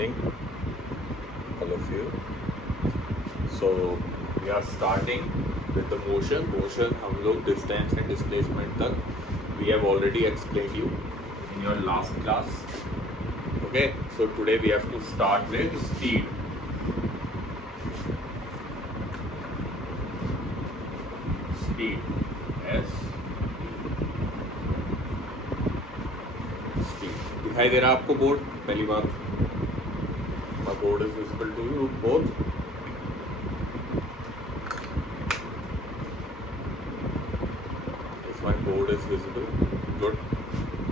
evening, all of you. So we are starting with the motion. Motion हम लोग distance and displacement तक we have already explained you in your last class. Okay, so today we have to start with speed. Speed, S. Speed. दिखाई दे रहा है आपको board? पहली बात, my board is visible to you both. If my board is visible, good.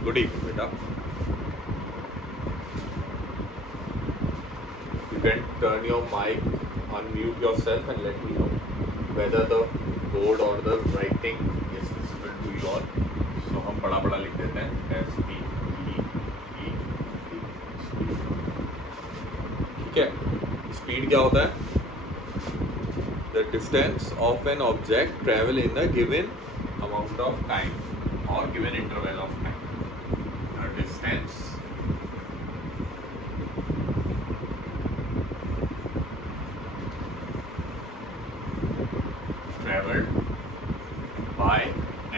Good evening, beta. You can turn your mic, unmute yourself, and let me know whether the board or the writing is visible to you all. So हम बड़ा बड़ा लिख देते हैं S P E E P. ठीक है. Speed क्या होता है? The distance of an object travel in a given amount of time or given interval of time. The distance traveled by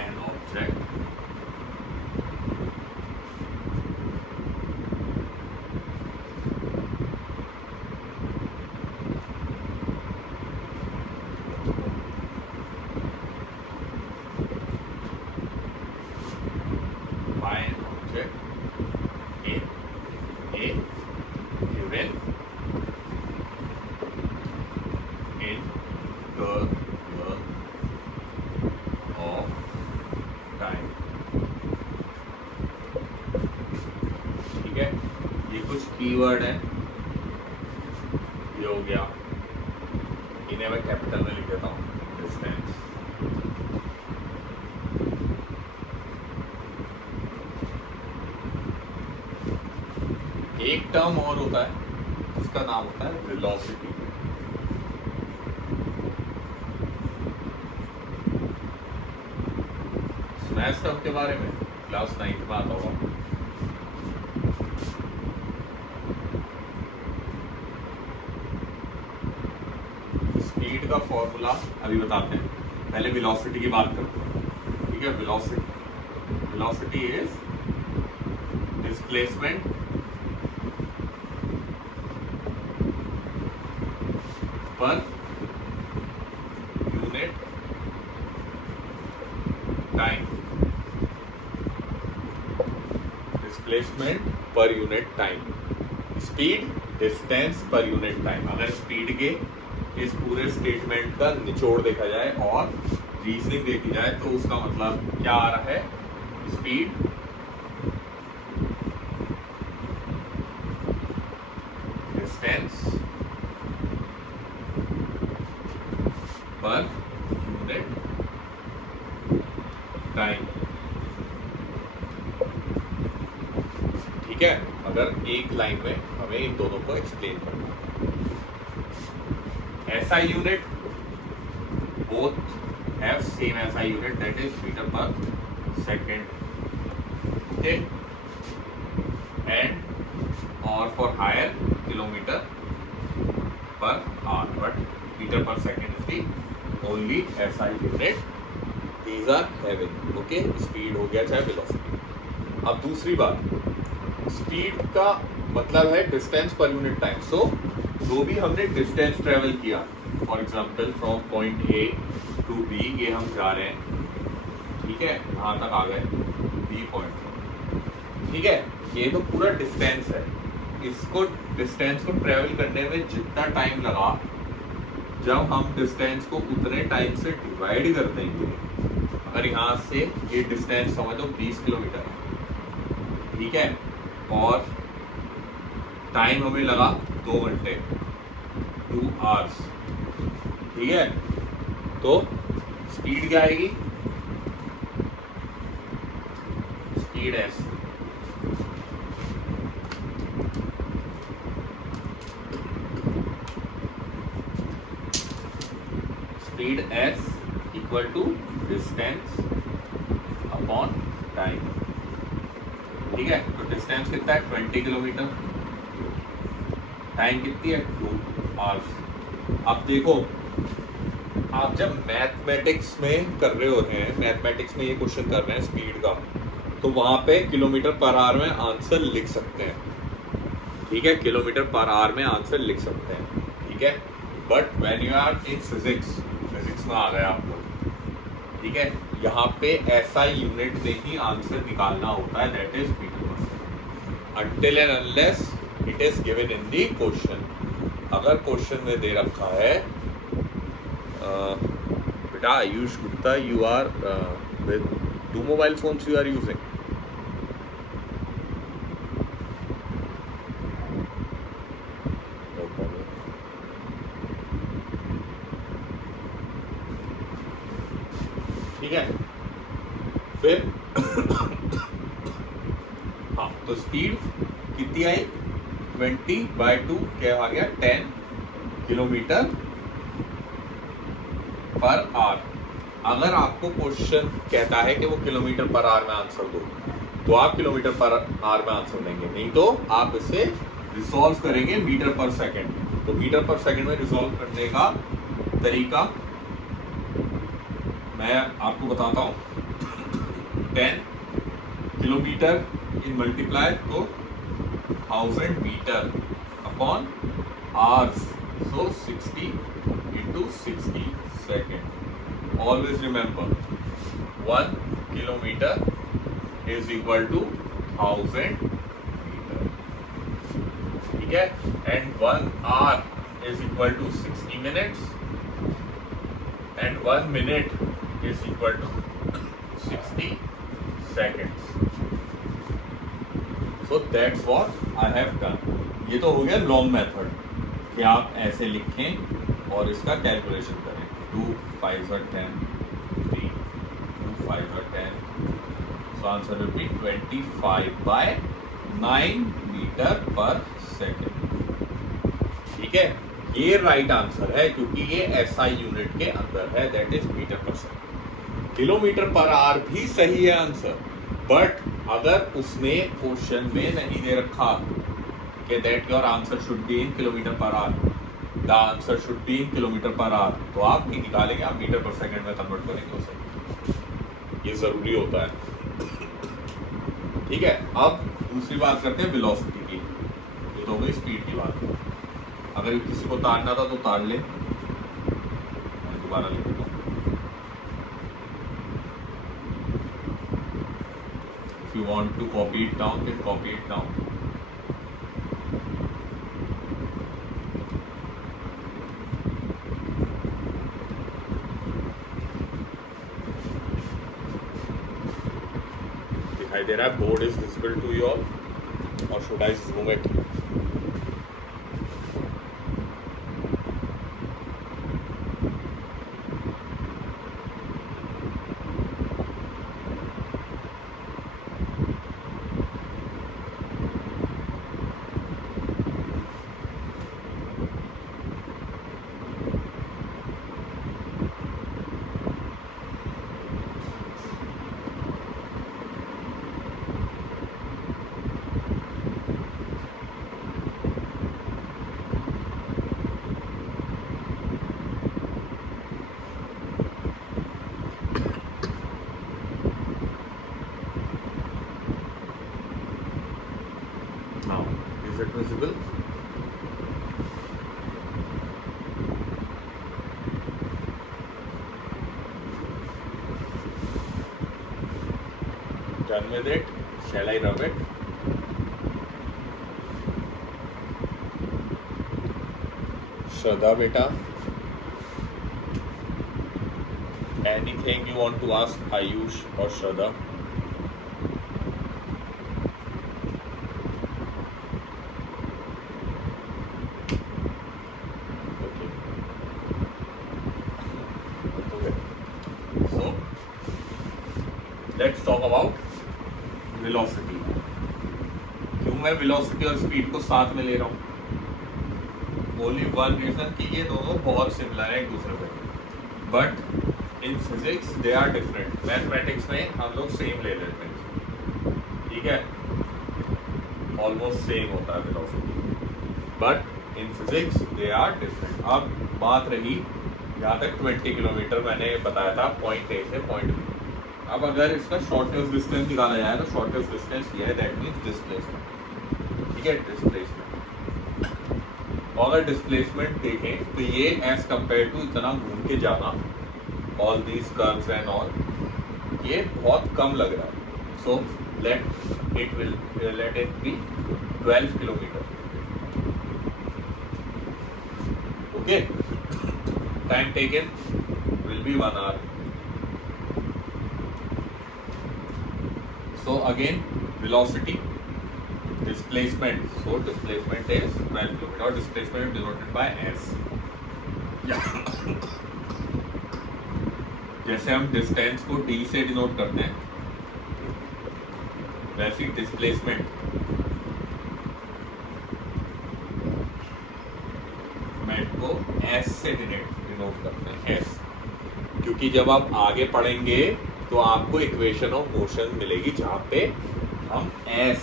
an object by an object in a given interval of time. ठीक है, ये कुछ keyword है. ये हो गया, इन्हें मैं कैपिटल में लिख देता हूँ. डिस्टेंस, एक टर्म और होता है जिसका नाम होता है वेलोसिटी. स्मैश टर्म के बारे में क्लास 9 में आता होगा. स्पीड का फॉर्मूला अभी बताते हैं. पहले वेलोसिटी की बात करते हैं. ठीक है, velocity is displacement per unit time. Displacement per unit time. Speed distance per unit time. अगर स्पीड के इस पूरे स्टेटमेंट का निचोड़ देखा जाए और रीजनिंग देखी जाए तो उसका मतलब क्या आ रहा है? Speed distance per unit time. ठीक है, अगर एक लाइन में हमें इन दोनों को एक्सप्लेन करना है. SI unit, both have same SI unit, that is meter per second. Okay, and or for higher kilometer per hour, but meter per second is the only SI unit these are having. Okay, speed हो गया चाहे velocity. अब दूसरी बात, speed का मतलब है distance per unit time. सो जो भी हमने डिस्टेंस ट्रेवल किया, for example from point A to B, ये हम जा रहे हैं. ठीक है, यहाँ तक आ गए बी पॉइंट. ठीक है, ये तो पूरा डिस्टेंस है. इसको डिस्टेंस को ट्रेवल करने में जितना टाइम लगा, जब हम डिस्टेंस को उतने टाइम से डिवाइड कर देंगे. अगर यहाँ से ये डिस्टेंस समझ लो 20 किलोमीटर है. ठीक है, और टाइम हमें लगा 2 घंटे, 2 आवर्स. ठीक है, तो स्पीड क्या आएगी? Speed S. Speed S equal to distance upon time. ठीक है, तो डिस्टेंस कितना है? 20 किलोमीटर. टाइम कितनी है 2 आवर्स। अब देखो आप जब मैथमेटिक्स में कर रहे होते हैं, मैथमेटिक्स में ये क्वेश्चन कर रहे हैं स्पीड का, तो वहां पे किलोमीटर पर आवर में आंसर लिख सकते हैं, ठीक है, किलोमीटर पर आवर में आंसर लिख सकते हैं, ठीक है। But when you are in physics, physics में आ गए आप लोग, ठीक है, यहाँ पे ऐसा यूनिट में ही आंसर निकालना होता है, that is metre per second, until and unless it is given in the question. अगर क्वेश्चन में दे रखा है बेटा Ayush Gupta you are with 2 mobile phones you are using, ठीक है। फिर हाँ, तो स्पीड कितनी आई 20/2 क्या आ गया 10 किलोमीटर पर आवर। अगर आपको क्वेश्चन कहता है कि वो किलोमीटर पर आवर में आंसर दो, तो आप किलोमीटर पर आवर में आंसर देंगे, नहीं तो आप इसे रिसॉल्व करेंगे मीटर पर सेकंड। तो मीटर पर सेकंड में रिसॉल्व करने का तरीका मैं आपको बताता हूँ। 10 किलोमीटर इन मल्टीप्लाई तो 1000 metre upon hours, so 60 into 60 second. Always remember 1 kilometer is equal to 1000 meter, ठीक है, and 1 hour is equal to 60 minutes and 1 minute is equal to 60 seconds. So that's what I have done. ये तो हो गया long method कि आप ऐसे लिखें और इसका कैलकुलेशन करें। 2 5 are 10, 3 2 5 are 10, so answer will be 25/9 metre per second, ठीक है। ये राइट आंसर है क्योंकि ये एसआई यूनिट के अंदर है, that is metre per second. Kilometre per our भी सही है आंसर, बट अगर उसने क्वेश्चन में नहीं दे रखा कि that your answer should be in kilometre per our, the answer should be in kilometre per our, तो आप नहीं निकालेंगे, आप मीटर पर सेकंड में कन्वर्ट करेंगे उसे, ये जरूरी होता है, ठीक है। अब दूसरी बात करते हैं वेलोसिटी की, ये तो हो गई स्पीड की बात। अगर किसी को ताड़ना था तो ताड़ ले, मैं दोबारा लिख देता हूँ। If you want to copy it down, then copy it down. दिखाई दे रहा है, board is visible to you all, और should I zoom it? Now, is it visible? Done with it? Shall I rub it? Shraddha beta, anything you want to ask Ayush or Shraddha? Let's talk about velocity. क्यों मैं velocity और speed को साथ में ले रहा हूँ? Only one reason कि ये दोनों बहुत सिमिलर है एक दूसरे पे, but in physics they are different. Mathematics में हम लोग सेम ले लेते हैं, ठीक है, ऑलमोस्ट सेम होता है velocity, but in physics they are different. अब बात रही यहाँ तक 20 किलोमीटर मैंने बताया था पॉइंट ए से पॉइंट बी। अब अगर इसका शॉर्टेस्ट डिस्टेंस निकाला जाए तो शॉर्टेस्ट डिस्टेंस ये है, दैट मीन्स डिस्प्लेसमेंट। ठीक है, डिस्प्लेसमेंट। अगर डिस्प्लेसमेंट देखें तो ये एज कम्पेयर टू इतना घूम के जाना, all these curves and all, ये बहुत कम लग रहा है। So let it be 12 kilometre. Okay, time taken will be 1 hour. So again, velocity, displacement. So displacement is 12 km or displacement is denoted by s. जैसे हम डिस्टेंस को d से denote करते हैं, वैसे डिस्प्लेसमेंट को s से डिनोट करते हैं, s, क्योंकि जब आप आगे पढ़ेंगे तो आपको इक्वेशन ऑफ मोशन मिलेगी जहां पे हम एस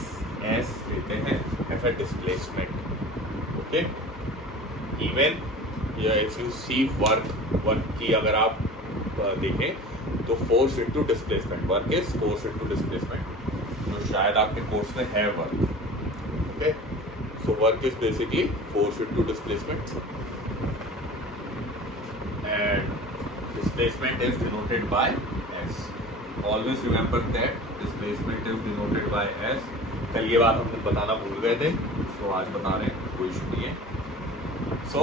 लेते हैं as a displacement. Okay, even if you see work की अगर आप देखें तो force into displacement, work is force into displacement, तो शायद आपके कोर्स में है work. Okay, so work is basically force into displacement and displacement is denoted by s. Always remember that displacement is denoted by s. कल ये बात हम बताना भूल गए थे, तो आज बता रहे हैं, कोई इशू नहीं है। So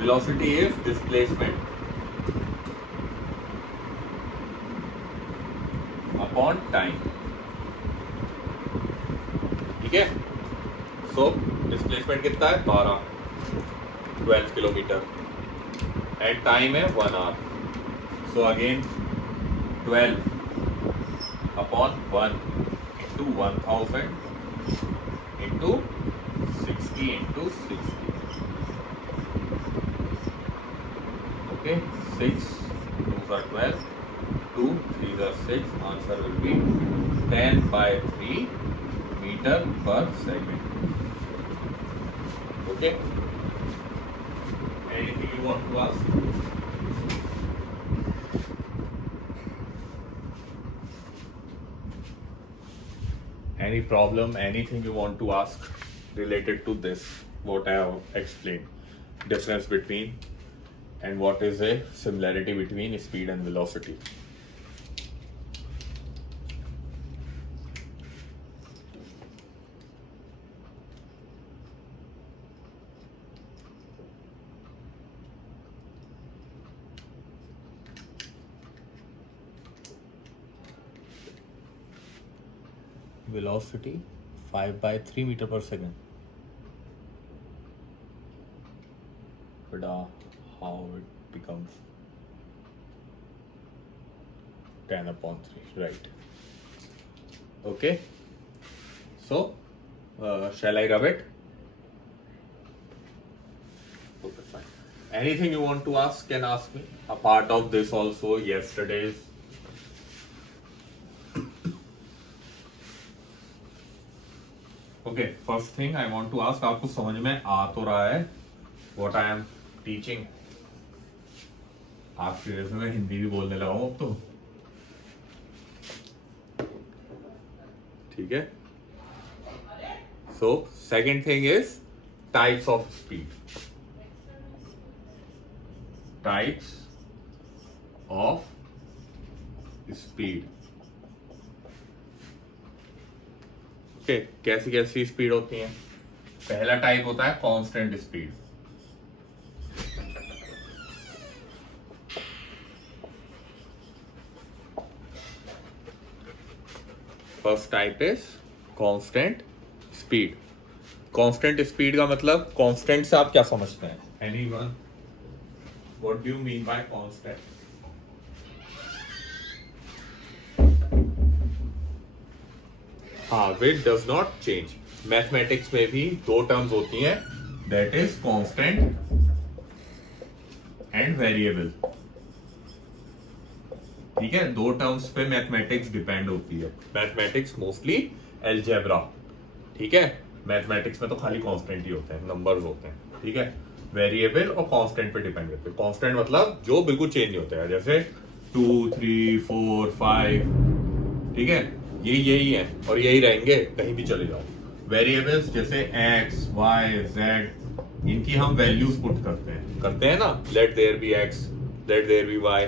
velocity is displacement upon time। ठीक है, so displacement कितना है 12 किलोमीटर and time है 1 hour. So again 12 upon 1 into 1000 into 60 into 60. Okay, 6 2s are 12, 2 3s are 6. Answer will be 10/3 meter per second. Okay. Anything you want to ask? Any problem, anything you want to ask related to this, what I have explained, difference between and what is a similarity between speed and velocity? Velocity 5/3 meter per second. But how it becomes 10/3, right? Okay. So, shall I rub it? Okay, fine. Anything you want to ask can ask me. A part of this also yesterday's. Okay, first thing I want to ask, आपको समझ में आ तो रहा है what I am teaching? आपकी वजह से मैं हिंदी भी बोलने लगा हूं अब तो। ठीक है, so second thing is types of speed. Types of speed. Okay, कैसी कैसी स्पीड होती है? पहला टाइप होता है constant speed. First type is constant speed. Constant speed का मतलब, कांस्टेंट से आप क्या समझते हैं? Anyone, what do you mean by constant? हाँ, which does not change. Mathematics में भी दो टर्म्स होती हैं, that is constant and variable. ठीक है, दो टर्म्स पे मैथमेटिक्स डिपेंड होती है। मैथमेटिक्स मोस्टली अलजेब्रा, ठीक है, मैथमेटिक्स में तो खाली कांस्टेंट ही होते हैं, नंबर्स होते हैं, ठीक है। वेरिएबल और कांस्टेंट पे डिपेंड करते हैं। कांस्टेंट मतलब जो बिल्कुल चेंज नहीं होते हैं, जैसे 2 3 4 5, ठीक है, ये यही है और यही रहेंगे, कहीं भी चले जाओ। वेरिएबल्स जैसे x y z, इनकी हम वैल्यूज पुट करते हैं ना, let there be x, let there be y,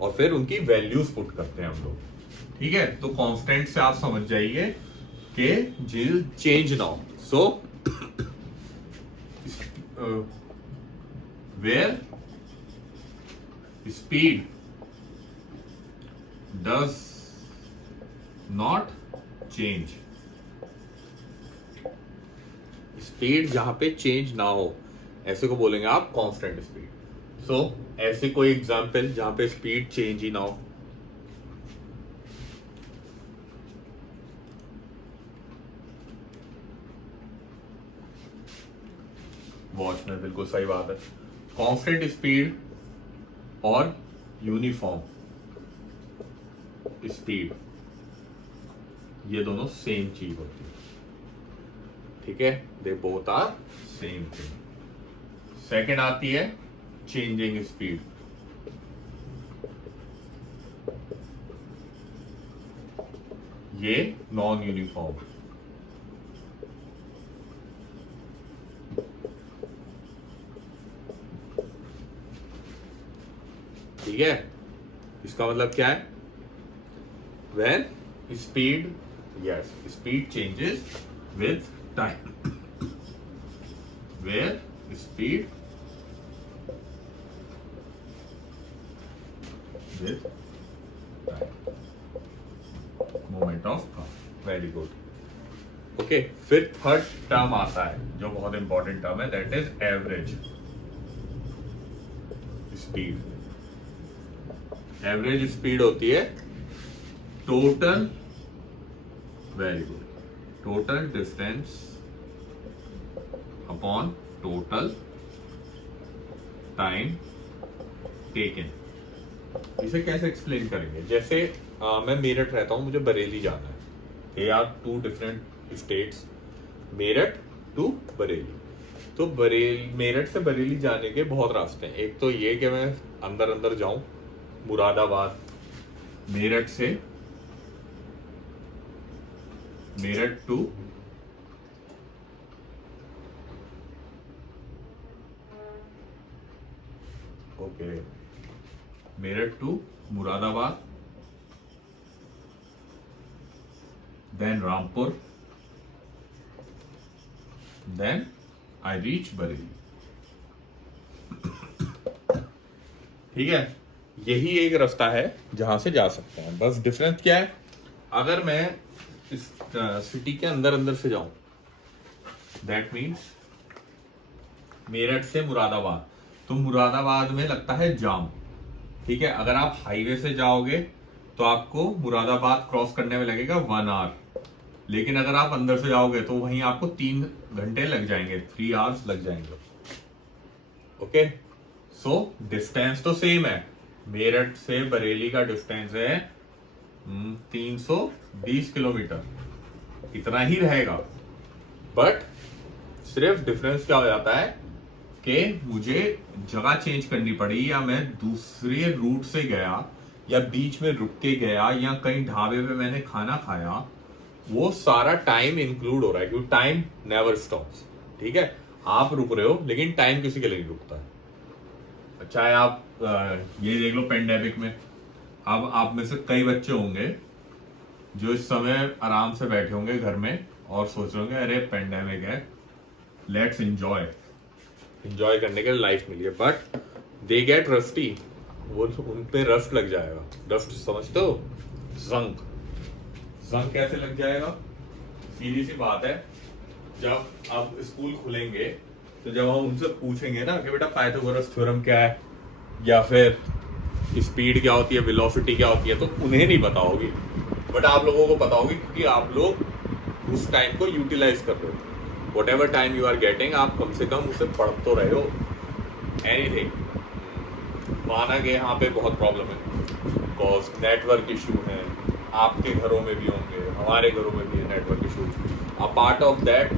और फिर उनकी वैल्यूज पुट करते हैं हम लोग, ठीक है। तो कांस्टेंट से आप समझ जाइए कि जिल चेंज ना हो। So where speed does not change, speed जहां पे चेंज ना हो ऐसे को बोलेंगे आप कांस्टेंट स्पीड। सो ऐसे कोई एग्जांपल जहां पे स्पीड चेंज ही ना हो। वॉच में बिल्कुल सही बात है। कांस्टेंट स्पीड और यूनिफॉर्म स्पीड ये दोनों सेम चीज होती है, ठीक है। They both are same thing. Second आती है चेंजिंग स्पीड। ये नॉन यूनिफॉर्म, ठीक है। इसका मतलब क्या है? when speed, yes, speed changes with time, where speed with time, moment of car, very good, okay। फिर थर्ड टर्म आता है जो बहुत इंपॉर्टेंट टर्म है, that is average speed. Average speed होती है total, very good, total distance upon total time taken. इसे कैसे एक्सप्लेन करेंगे? जैसे मैं मेरठ रहता हूं, मुझे बरेली जाना है, they are two different states, Meerut to Bareilly. तो मेरठ से बरेली जाने के बहुत रास्ते हैं। एक तो ये कि मैं अंदर अंदर जाऊं, Moradabad, Meerut to okay, Meerut to Moradabad, then Rampur, then I reach Bareilly, ठीक है। यही एक रास्ता है जहां से जा सकते हैं। बस डिफरेंस क्या है? अगर मैं इस सिटी के अंदर अंदर से जाऊं, दैट मीन्स मेरठ से मुरादाबाद, तो मुरादाबाद में लगता है जाम, ठीक है। अगर आप हाईवे से जाओगे तो आपको मुरादाबाद क्रॉस करने में लगेगा 1 आवर, लेकिन अगर आप अंदर से जाओगे तो वहीं आपको 3 घंटे लग जाएंगे, 3 आवर्स लग जाएंगे, ओके। सो डिस्टेंस तो सेम है, मेरठ से बरेली का डिस्टेंस है 320 किलोमीटर, इतना ही रहेगा। बट सिर्फ डिफरेंस क्या हो जाता है कि मुझे जगह चेंज करनी पड़ी, या मैं दूसरे रूट से गया, या बीच में रुक के गया, या कहीं ढाबे पे मैंने खाना खाया, वो सारा टाइम इंक्लूड हो रहा है, क्योंकि टाइम नेवर स्टॉप्स, ठीक है। आप रुक रहे हो लेकिन टाइम किसी के लिए नहीं रुकता है। चाहे आप ये देख लो पेंडेमिक में, अब आप में से कई बच्चे होंगे जो इस समय आराम से बैठे होंगे घर में और सोच रहे होंगे अरे पेंडेमिक है, लेट्स एंजॉय करने के लिए लाइफ मिली है, बट दे गेट रस्टी, वो उन पे रस्ट लग जाएगा। रस्ट समझते हो? जंग कैसे लग जाएगा? सीधी सी बात है, जब अब स्कूल खुलेंगे तो जब हम उनसे पूछेंगे ना कि बेटा पाइथागोरस थ्योरम क्या है, या फिर स्पीड क्या होती है, वेलोसिटी क्या होती है, तो उन्हें नहीं पता होगी, बट आप लोगों को पता होगी, क्योंकि आप लोग उस टाइम को यूटिलाइज कर रहे हो। Whatever time you are getting, आप कम से कम उसे पढ़ तो रहे हो। एनीथिंग, माना कि यहाँ पे बहुत प्रॉब्लम है, बिकॉज नेटवर्क इशू है, आपके घरों में भी होंगे, हमारे घरों में भी network issue. A part of that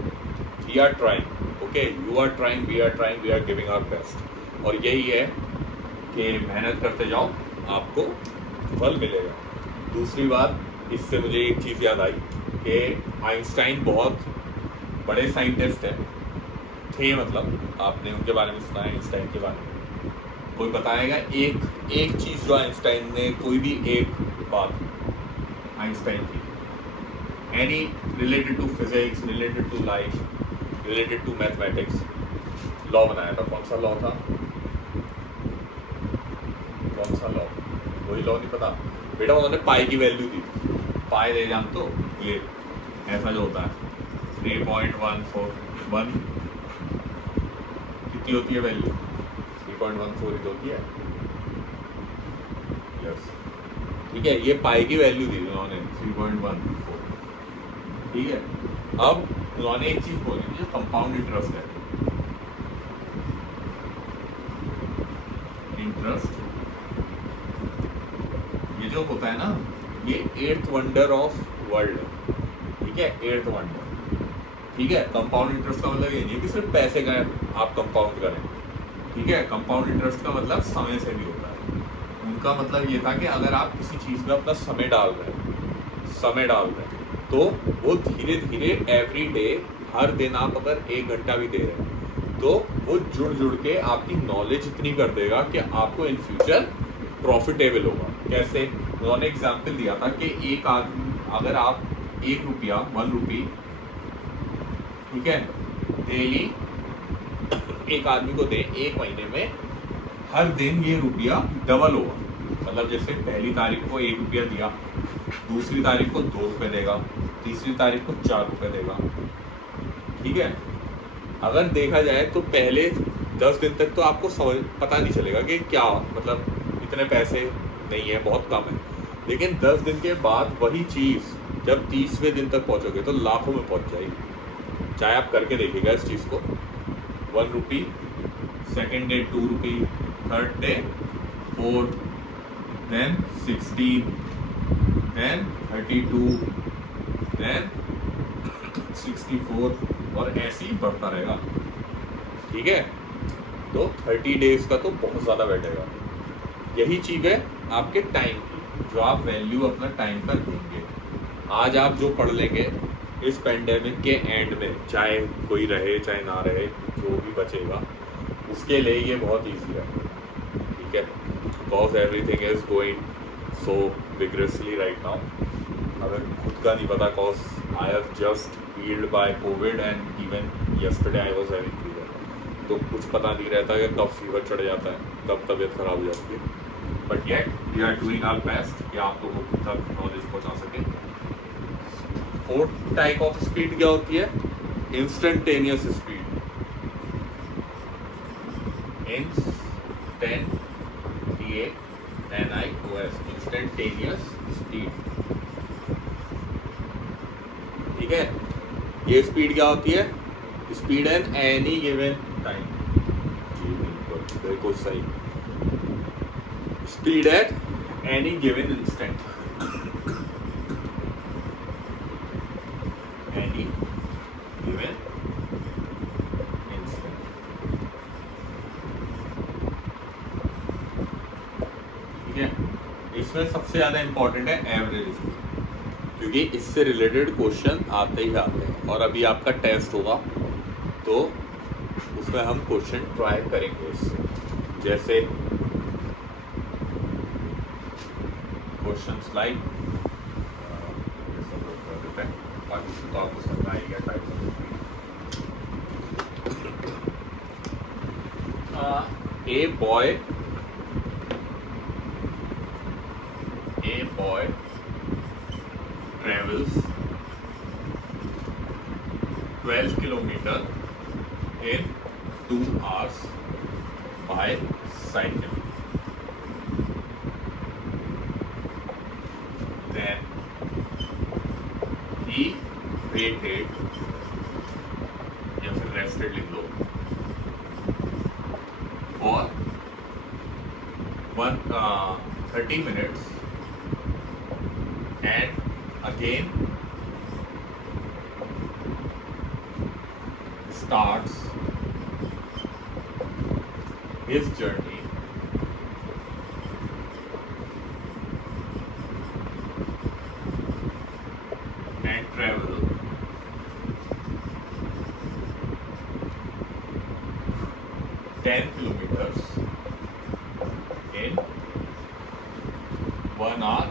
we are trying, okay, you are trying, we are trying, we are giving our best. और यही है कि मेहनत करते जाओ, आपको फल मिलेगा। दूसरी बात, इससे मुझे एक चीज़ याद आई कि आइंस्टाइन बहुत बड़े साइंटिस्ट हैं, थे, मतलब आपने उनके बारे में सुना है, आइंस्टाइन के बारे में। कोई बताएगा एक चीज़ जो आइंस्टाइन ने, कोई भी एक बात आइंस्टाइन की, any related to physics, related to life, related to mathematics, law बनाया था। कौन सा लॉ था? कौन सा लॉ? वही लॉ नहीं पता बेटा? उन्होंने पाई की वैल्यू दी। पाई दे जान तो ये ऐसा जो होता है 3.141 कितनी होती है वैल्यू? 3.14 ही होती है। यस, ठीक है, ये पाई की वैल्यू दी उन्होंने 3.14। ठीक है, अब उन्होंने एक चीज बोली जो कंपाउंड इंटरेस्ट है। इंटरेस्ट ये जो होता है ना, ये 8th वंडर ऑफ वर्ल्ड, ठीक है, 8th वंडर। ठीक है, कंपाउंड इंटरेस्ट का मतलब ये नहीं कि सिर्फ पैसे का आप कंपाउंड करें। ठीक है, कंपाउंड इंटरेस्ट का मतलब समय से भी होता है। उनका मतलब ये था कि अगर आप किसी चीज़ में अपना समय डाल रहे हैं तो वो धीरे धीरे एवरी डे, हर दिन आप अगर 1 घंटा भी दे रहे हैं तो वो जुड़ के आपकी नॉलेज इतनी कर देगा कि आपको इन फ्यूचर प्रॉफिटेबल होगा। कैसे? उन्होंने एग्जाम्पल दिया था कि एक आदमी, अगर आप 1 रुपया, 1 रुपी, ठीक है, डेली एक आदमी को दें, 1 महीने में हर दिन ये रुपया डबल होगा। मतलब जैसे पहली तारीख को 1 रुपया दिया, दूसरी तारीख को 2 रुपये देगा, तीसरी तारीख को 4 रुपये देगा। ठीक है, अगर देखा जाए तो पहले 10 दिन तक तो आपको पता नहीं चलेगा कि क्या, मतलब इतने पैसे नहीं है, बहुत कम है। लेकिन 10 दिन के बाद वही चीज़ जब 30वें दिन तक पहुंचोगे तो लाखों में पहुंच जाएगी। चाहे आप करके देखिएगा इस चीज़ को। 1 rupee, second day 2 rupee, third day 4, then 16, then 32, then 64, और ऐसे ही बढ़ता रहेगा। ठीक है, तो 30 डेज का तो बहुत ज़्यादा बैठेगा। यही चीज़ है आपके टाइम की, जो आप वैल्यू अपना टाइम पर देंगे। आज आप जो पढ़ लेंगे इस पेंडेमिक के एंड में, चाहे कोई रहे चाहे ना रहे, जो भी बचेगा उसके लिए ये बहुत ईजी है। ठीक है, because everything is going so vigorously right now. अगर खुद का नहीं पता, cause I have just healed by Covid and even yesterday I was having fever, तो कुछ पता नहीं रहता कि कब फीवर चढ़ जाता है, कब तबीयत खराब हो जाती है। But yet we are doing our best कि आप लोगों को तक नॉलेज पहुंचा सके। 4th टाइप ऑफ स्पीड क्या होती है? Instantaneous speed. Instantaneous speed. ठीक है, ये स्पीड क्या होती है? Speed an any given time. जी बिल्कुल सही। Speed at any given instant. Any given instant. ठीक है, इसमें सबसे ज्यादा इंपॉर्टेंट है एवरेज स्पीड, क्योंकि इससे रिलेटेड क्वेश्चन आते ही आते हैं। और अभी आपका टेस्ट होगा तो उसमें हम क्वेश्चन ट्राई करेंगे इससे। जैसे क्वेश्चंस लाइक, बाकी तो आपको समझ आ गया type of. A boy travels 12 kilometer in 2 hours by cycle. Then he waited, या फिर rested लिख लो, for 30 minutes and again starts his journey and travel 10 kilometers in 1 hour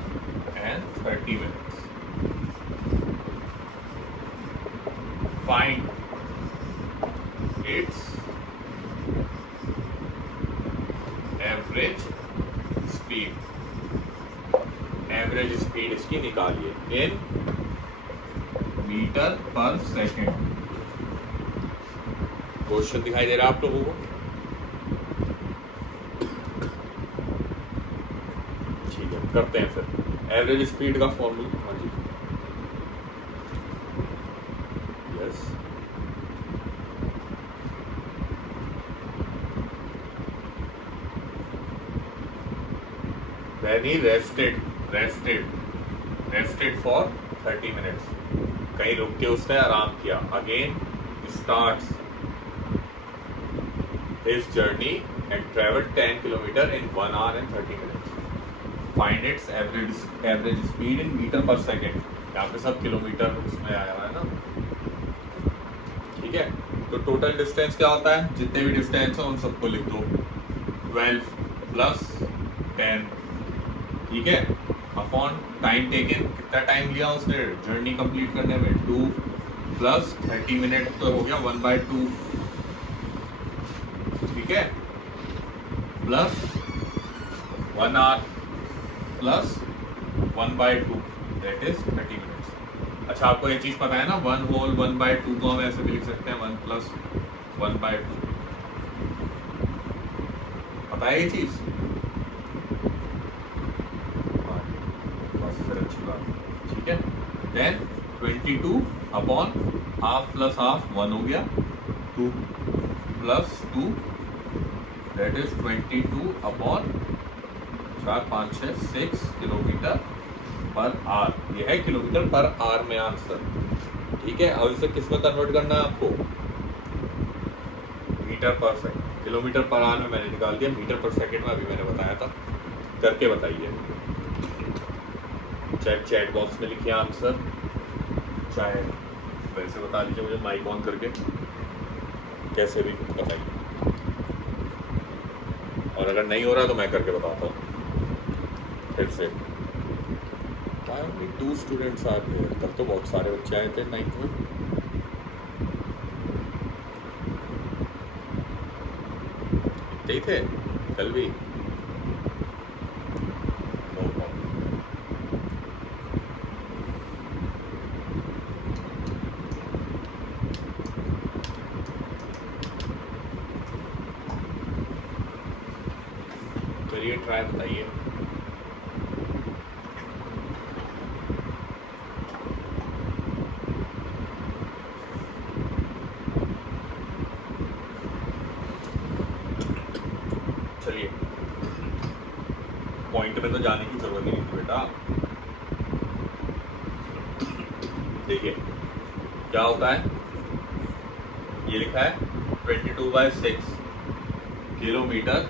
and 30 minutes. Find its average speed. Average speed इसकी निकालिए in metre per second. Question दिखाई दे रहा है आप लोगों को? ठीक है, करते हैं फिर. एवरेज स्पीड का फॉर्मूला. हाँ जी, yes. When he rested for 30 minutes. कहीं रुक के उसने आराम किया. Again starts his journey and traveled 10 kilometer in 1 hour and 30 minutes. Find its average speed in meter per second. यहाँ पे सब किलोमीटर उसमें आया हुआ है ना. ठीक है, तो टोटल डिस्टेंस क्या होता है? जितने भी डिस्टेंस है उन सबको लिख दो. 12 प्लस 10. ठीक है, अपॉन टाइम टेकन. कितना टाइम लिया उसने जर्नी कंप्लीट करने में? 2 प्लस 30 मिनट तो हो गया 1/2. ठीक है, plus 1 hour plus 1/2 that is 30 minutes. अच्छा, आपको ये चीज पता है ना, 1 होल 1/2 को हम ऐसे भी लिख सकते हैं 1 प्लस 1/2. पता है ये चीज? ठीक है. Then 22 upon half plus half 1 हो गया. 2 plus 2 that is 22 upon 4 5 6 6 kilometre per hour. ये है किलोमीटर पर आवर में आंसर. ठीक है, अब इसे किस में कन्वर्ट करना है आपको? Metre per second. Kilometre per our में मैंने निकाल दिया. मीटर पर सेकंड में अभी मैंने बताया था. करके बताइए. चाहे चैट बॉक्स में लिखिए आंसर, चाहे वैसे बता दीजिए मुझे माइक ऑन करके, कैसे भी बताइए. और अगर नहीं हो रहा तो मैं करके बताता हूँ फिर से. 2 स्टूडेंट्स आर हियर. तब तो बहुत सारे बच्चे आए थे 9th में. इतने ही थे कल भी. चलिए ट्राई बताइए. चलिए, पॉइंट में तो जाने की जरूरत ही नहीं थी बेटा. देखिए क्या होता है. ये लिखा है 22/6 किलोमीटर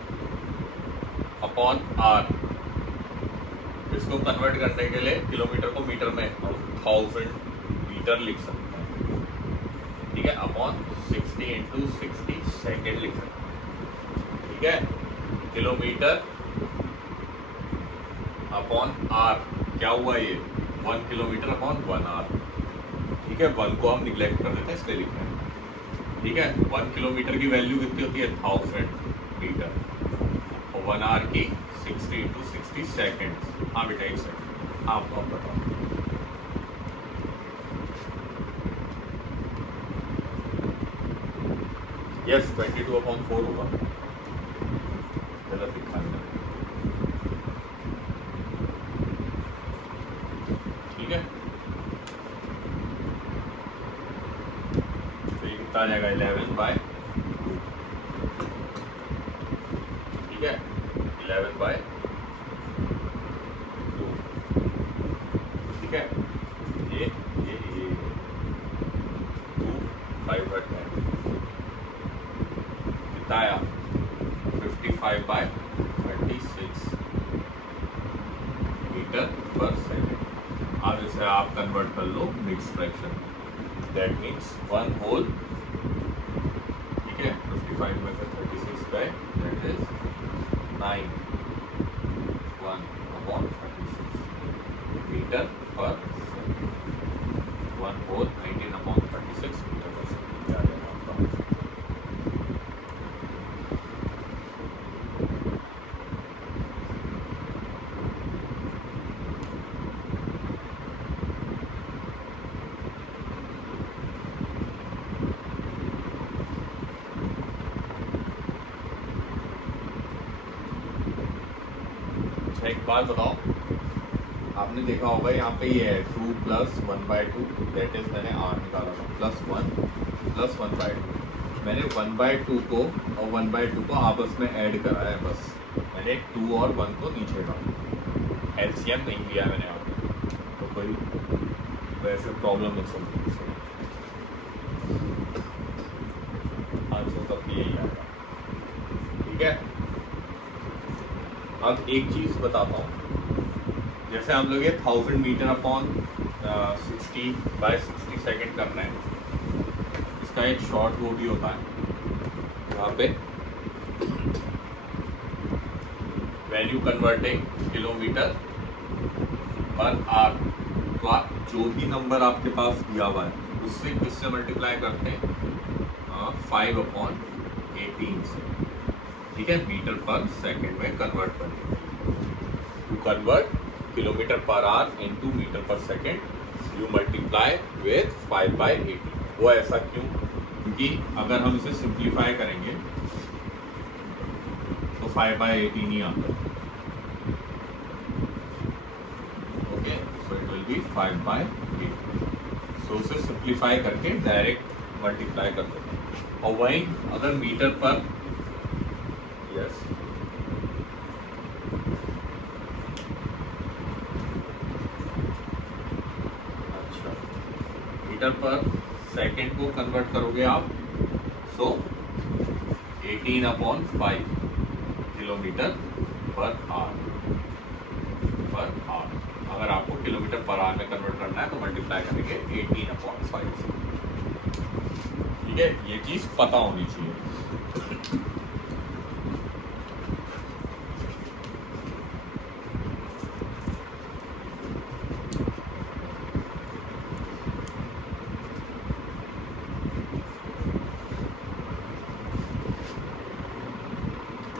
अपॉन आर. इसको कन्वर्ट करने के लिए किलोमीटर को मीटर में 1000 मीटर लिख सकते हैं. ठीक है, अपॉन 60 × 60 सेकेंड लिख सकते हैं. ठीक है, किलोमीटर अपॉन आर क्या हुआ? ये 1 किलोमीटर अपॉन 1 आवर. ठीक है, 1 को हम निग्लेक्ट कर देते हैं इसलिए लिख रहे हैं. ठीक है, 1 किलोमीटर की वैल्यू कितनी होती है? 1000 मीटर. 1 आवर की 60 × 60 सेकेंड. हाँ बेटा, 1 सेकेंड. आप बताओ. यस, 22/4 होगा. गलत लिखा है. ठीक है, तो ये कितना आ जाएगा? 11/2. ठीक है, 11/2. ठीक है, ये 2 5/10. बताया 55/36 मीटर पर सेकेंड। अब इसे आप कन्वर्ट कर लो mix fraction, that means 1 whole, ठीक है, 55/36 by that is 9 1/36 metre per second. 1 whole 19/36 metre per second. क्या आ जाएगा आपका? एक बात बताओ, आपने देखा होगा यहाँ पे ये है 2 + 1/2, दैट इज मैंने r निकाला था, +1 + 1/2। मैंने 1/2 को और 1/2 को आपस में ऐड करा है, बस मैंने 2 और 1 को नीचे डाला, एलसीएम नहीं लिया मैंने यहाँ पे, तो कोई वैसे प्रॉब्लम नहीं समझ। आंसर तब भी यही आएगा, ठीक है। अब एक चीज बताता हूँ, जैसे हम लोग ये 1000 मीटर/60/60 सेकेंड करना है, इसका एक शॉर्ट वो भी होता है यहाँ पे, वैल्यू कन्वर्टिंग किलोमीटर पर आर। तो आप जो भी नंबर आपके पास दिया हुआ है उससे किससे मल्टीप्लाई करते हैं? 5/18 से, ठीक है, मीटर पर सेकेंड में कन्वर्ट करने के लिए। To convert kilometre per hour into metre per second you multiply with 5/18। वो ऐसा क्यों? क्योंकि अगर हम इसे सिंप्लीफाई करेंगे तो 5/18 ही आता है। Okay, so it will be 5/18। सो उसे सिंप्लीफाई करके डायरेक्ट मल्टीप्लाई कर देते हैं। और वहीं अगर मीटर पर, यस, अच्छा, मीटर पर सेकेंड को कन्वर्ट करोगे आप, सो 18/5 किलोमीटर पर आवर। अगर आपको किलोमीटर पर आवर में कन्वर्ट करना है तो मल्टीप्लाई करेंगे 18/5 से, ठीक है। ये चीज पता होनी चाहिए।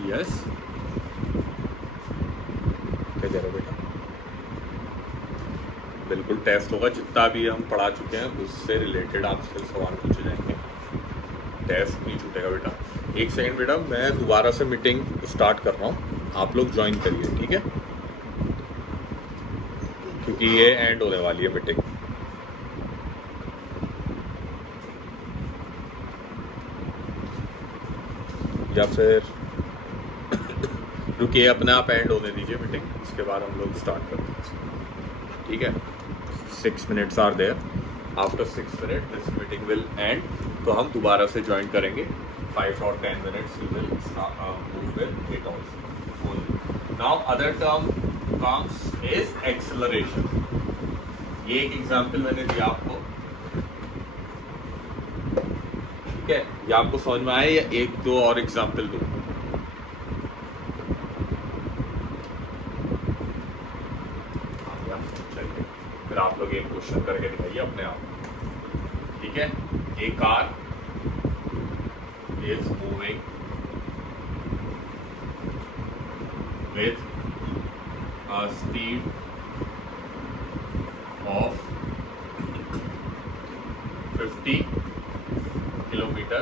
यस, क्या कह रहे हो बेटा? बिल्कुल टेस्ट होगा, जितना भी हम पढ़ा चुके हैं उससे रिलेटेड आपसे सवाल पूछे जाएंगे, टेस्ट नहीं छूटेगा बेटा। एक सेकंड बेटा, मैं दोबारा से मीटिंग स्टार्ट कर रहा हूँ, आप लोग ज्वाइन करिए, ठीक है, क्योंकि ये एंड होने वाली है मीटिंग। या फिर रुकिए, अपने आप एंड होने दीजिए मीटिंग, उसके बाद हम लोग स्टार्ट करते हैं, ठीक है। 6 minutes are there, after 6 minutes this meeting will end. तो हम दोबारा से ज्वाइन करेंगे, 5 or 10 minutes we will move with it also. Now other term comes is acceleration. ये एक एग्जाम्पल मैंने दिया आपको, ठीक है। ये आपको समझ में आया या एक दो और एग्जाम्पल दूं? चलिए, फिर आप लोग एक क्वेश्चन करके दिखाइए अपने आप, ठीक है। एक car is moving with a speed of 50 kilometer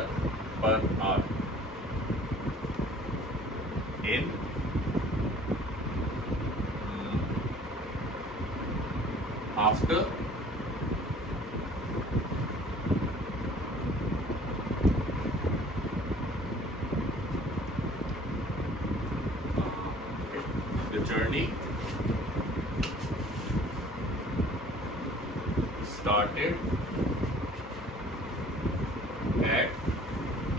per hour in after the journey started at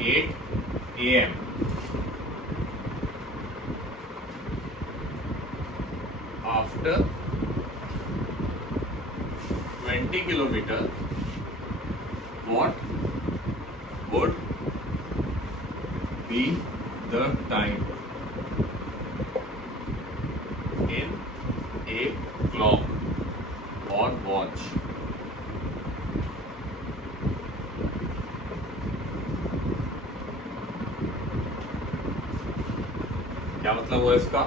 8 a.m. After 20 kilometer what would be the time in a clock or watch? क्या मतलब हुआ इसका?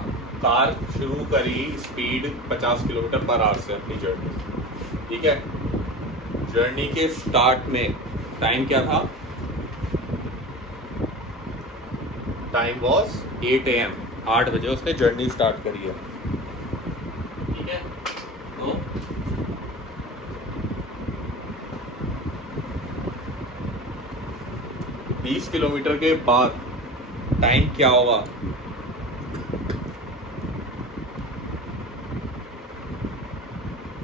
कार शुरू करी स्पीड 50 किलोमीटर पर आवर से अपनी journey, ठीक है। जर्नी के स्टार्ट में टाइम क्या था? टाइम वॉज 8 AM, 8 बजे उसने जर्नी स्टार्ट करी है, ठीक है। तो बीस किलोमीटर के बाद टाइम क्या होगा?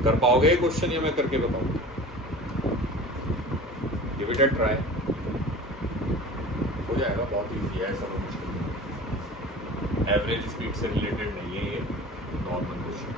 कर पाओगे क्वेश्चन या मैं करके बताऊं? गिव इट अ ट्राई, हो जाएगा, बहुत इजी है, ऐसा मुश्किल नहीं। एवरेज स्पीड से रिलेटेड नहीं है ये, नॉर्मल क्वेश्चन।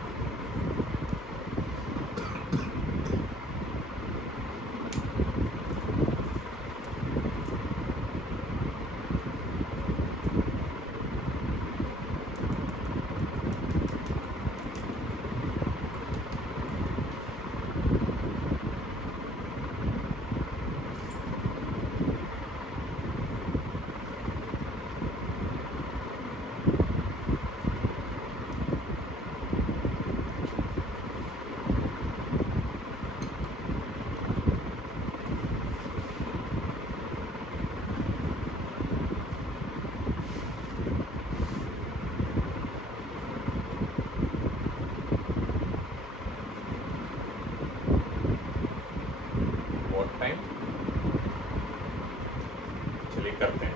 करते हैं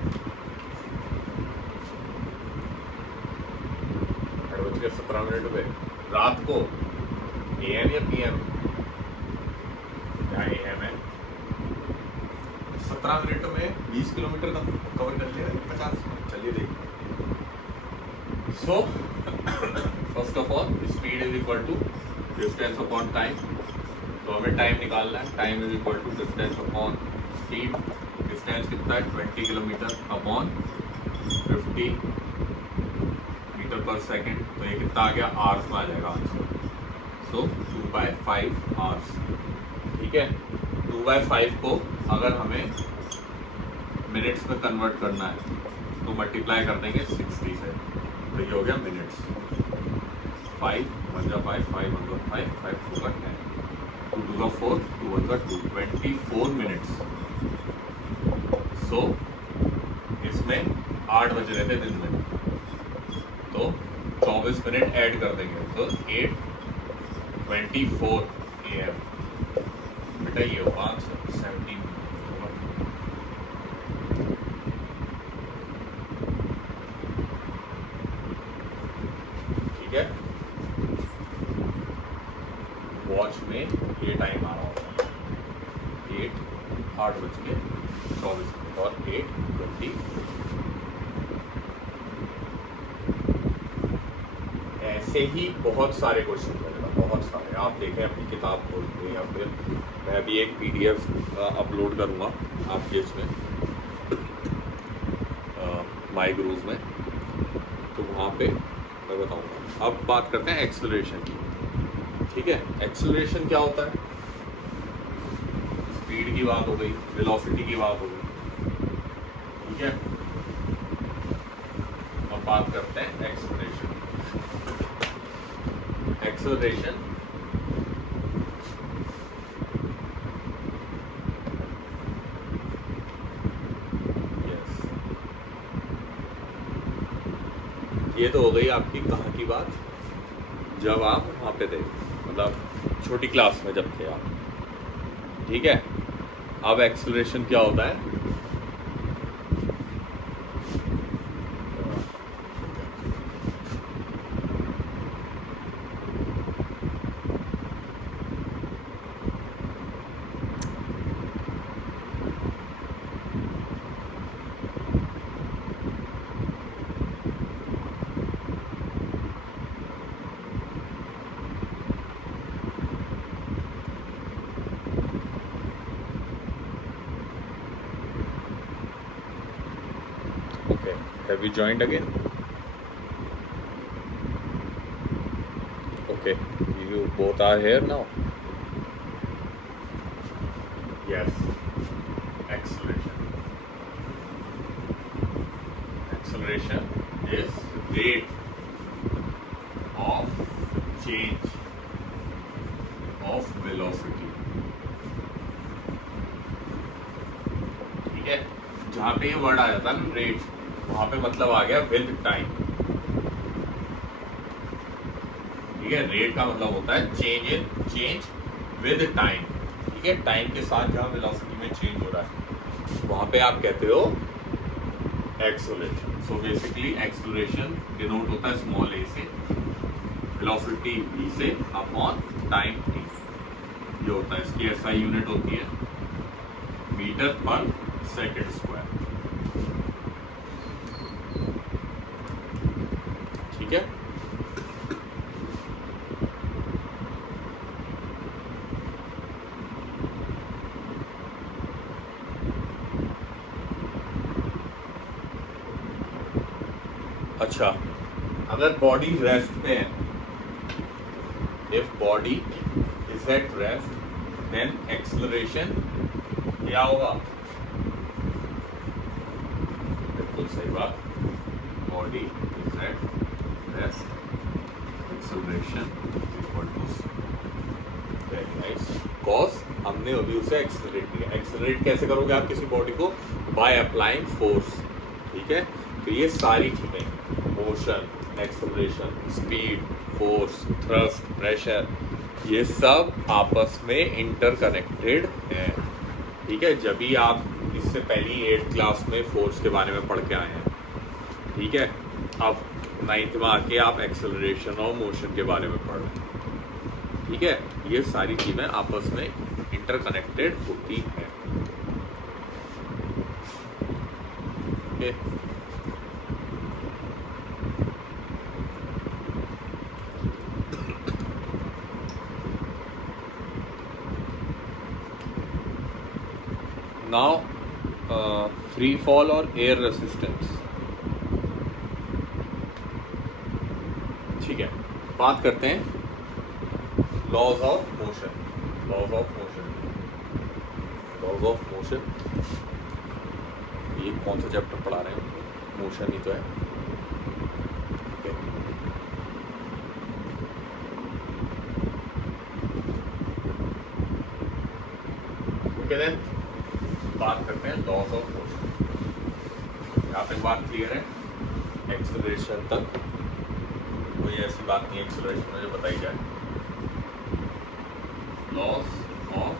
8:17 पे रात को, AM या PM? क्या AM है? 17 मिनट में 20 किलोमीटर का कवर कर लिया, 50। चलिए देखते हैं। So first of all speed is equal to distance upon time. तो हमें टाइम निकालना है, time is equal to distance upon speed. Distance कितना है? 20 kilometre upon 50 metre per second. तो ये कितना आ गया? आवर्स में आ जाएगा आंसर। सो 2/5 आवर्स, ठीक है। 2/5 को अगर हमें मिनट्स में कन्वर्ट करना है तो मल्टीप्लाई कर देंगे 60 से, तो ये हो गया मिनट्स। 5 1 जा 5, 5 1 जा 5, 5 2 का 10, 2 2 का 4, 2 1 का 2, 24 मिनट्स। सो इसमें 8 बज रहे थे दिन में, तो 24 मिनट ऐड कर देंगे, तो 8:24 AM। बेटा ये होगा आंसर, 17 होगा। ठीक है, वॉच में ये टाइम आ रहा होगा 8:24 और 8:20। ऐसे ही बहुत सारे क्वेश्चन बनेगा, बहुत सारे। आप देखें अपनी किताब खोल के, या फिर मैं भी एक PDF अपलोड करूँगा आपके इसमें माई ग्रूव में, तो वहाँ पे मैं बताऊँगा। अब बात करते हैं एक्सेलरेशन की, ठीक है। एक्सेलरेशन क्या होता है? स्पीड की बात हो गई, वेलोसिटी की बात हो गई, ठीक है। अब बात करते हैं एक्सेलरेशन। एक्सेलरेशन ये तो हो गई आपकी कहाँ की बात, जब आप वहाँ पे थे, मतलब छोटी क्लास में जब थे आप, ठीक है। अब एक्सेलरेशन क्या होता है? Have you joined again? Okay, you both are here now. Yes. Acceleration. Acceleration is rate of change of velocity. ठीक है, जहां पे ये वर्ड आ जाता है ना रेट, वहां पे मतलब आ गया विद टाइम। ठीक है, रेट का मतलब होता है चेंज विद टाइम। ठीक है, टाइम के साथ जहां वेलोसिटी में चेंज हो रहा है वहां पे आप कहते हो acceleration. So basically acceleration denote होता है स्मॉल ए से, वेलोसिटी v से अपॉन टाइम t। ये होता है, इसकी SI यूनिट होती है मीटर पर सेकंड स्क्वायर। ठीक है, अच्छा, अगर बॉडी रेस्ट पे है, if body is at rest then acceleration क्या होगा? बिल्कुल सही बात, body is at rest, acceleration equal to very nice, cause हमने अभी उसे एक्सेलरेट किया। एक्सेलरेट कैसे करोगे आप किसी बॉडी को? By applying force. ठीक है, तो ये सारी चीजें, motion, acceleration, speed, force, thrust, pressure, ये सब आपस में इंटरकनेक्टेड हैं। ठीक है, जब भी आप इससे पहली 8th क्लास में फोर्स के बारे में पढ़ के आए हैं। ठीक है, अब 9th में आके आप एक्सेलरेशन और मोशन के बारे में पढ़ रहे हैं। ठीक है, ये सारी चीजें आपस में इंटरकनेक्टेड होती हैं। ओके, नाउ फ्री फॉल और एयर रेसिस्टेंस। ठीक है, बात करते हैं laws of motion. Laws of motion, laws of motion, ये कौन सा चैप्टर पढ़ा रहे हैं? मोशन ही तो है। ओके देन, बात करते हैं लॉज ऑफ मोशन। यहाँ पे बात क्लियर है? एक्सेलरेशन तक कोई ऐसी बात नहीं, एक्सेलरेशन मुझे बताई जाए। लॉज ऑफ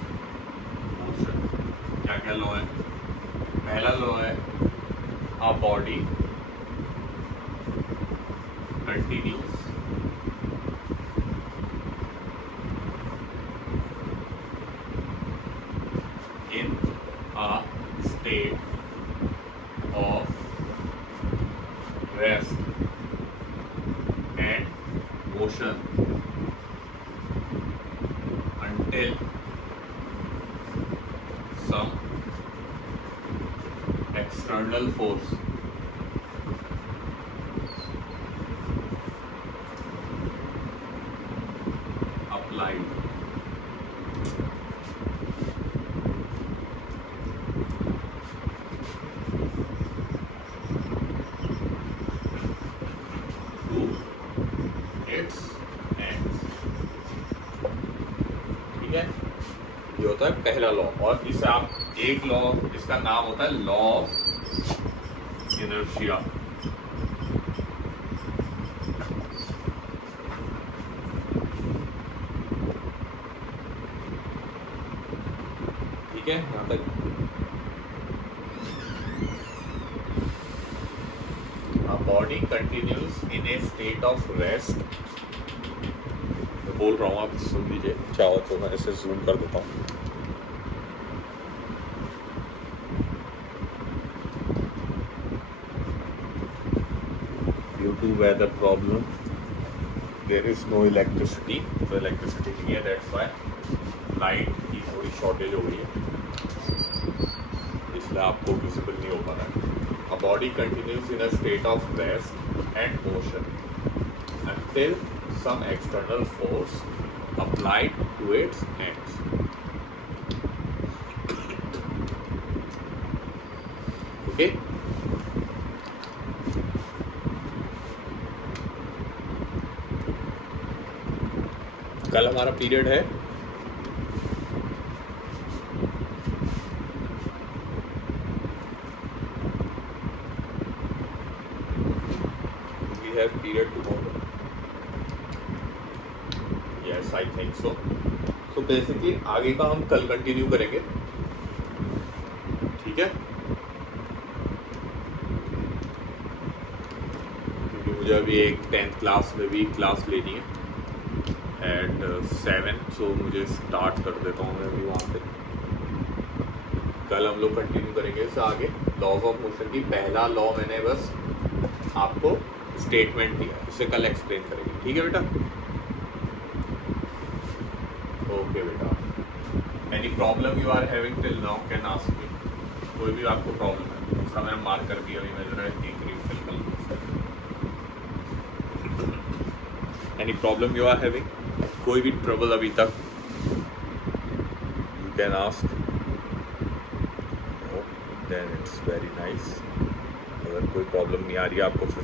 मोशन, क्या क्या लॉ है? पहला लॉ है a body continuous in a state of rest and motion until some external force applied ये होता है पहला लॉ। और इसे आप एक लॉ, इसका नाम होता है लॉ ऑफ इनर्शिया। ठीक है, यहां तक a body continues in a state of rest। मैं बोल रहा हूँ, आप सुन लीजिए, चाहो तो मैं इसे जूम कर देता हूँ। Due to weather problem, there is no electricity, तो इलेक्ट्रिसिटी नहीं है, that's why लाइट की थोड़ी शॉर्टेज हो गई है, इसलिए आपको विजिबल नहीं हो पा रहा है। a body continues in a state of rest and motion until some external force applied to its ends. Okay? कल हमारा पीरियड है we have period tomorrow. Yes, I think so. So basically आगे का हम कल कंटिन्यू करेंगे, ठीक है? क्योंकि मुझे अभी एक 10th क्लास में भी क्लास लेनी है एट 7, सो मुझे स्टार्ट कर देता हूँ मैं अभी वहाँ पे. कल हम लोग कंटिन्यू करेंगे इससे आगे. लॉज ऑफ मोशन की पहला लॉ मैंने बस आपको स्टेटमेंट दिया, उसे कल एक्सप्लेन करेंगे, ठीक है बेटा? ओके बेटा. Any problem you are having till now can ask me. कोई भी आपको प्रॉब्लम है उसका मैंने मार्क कर दिया, अभी मैं जरा देख रही हूँ फिल कर. Any problem you are having, कोई भी ट्रबल अभी तक, you can ask. Then it's very nice. अगर कोई प्रॉब्लम नहीं आ रही है आपको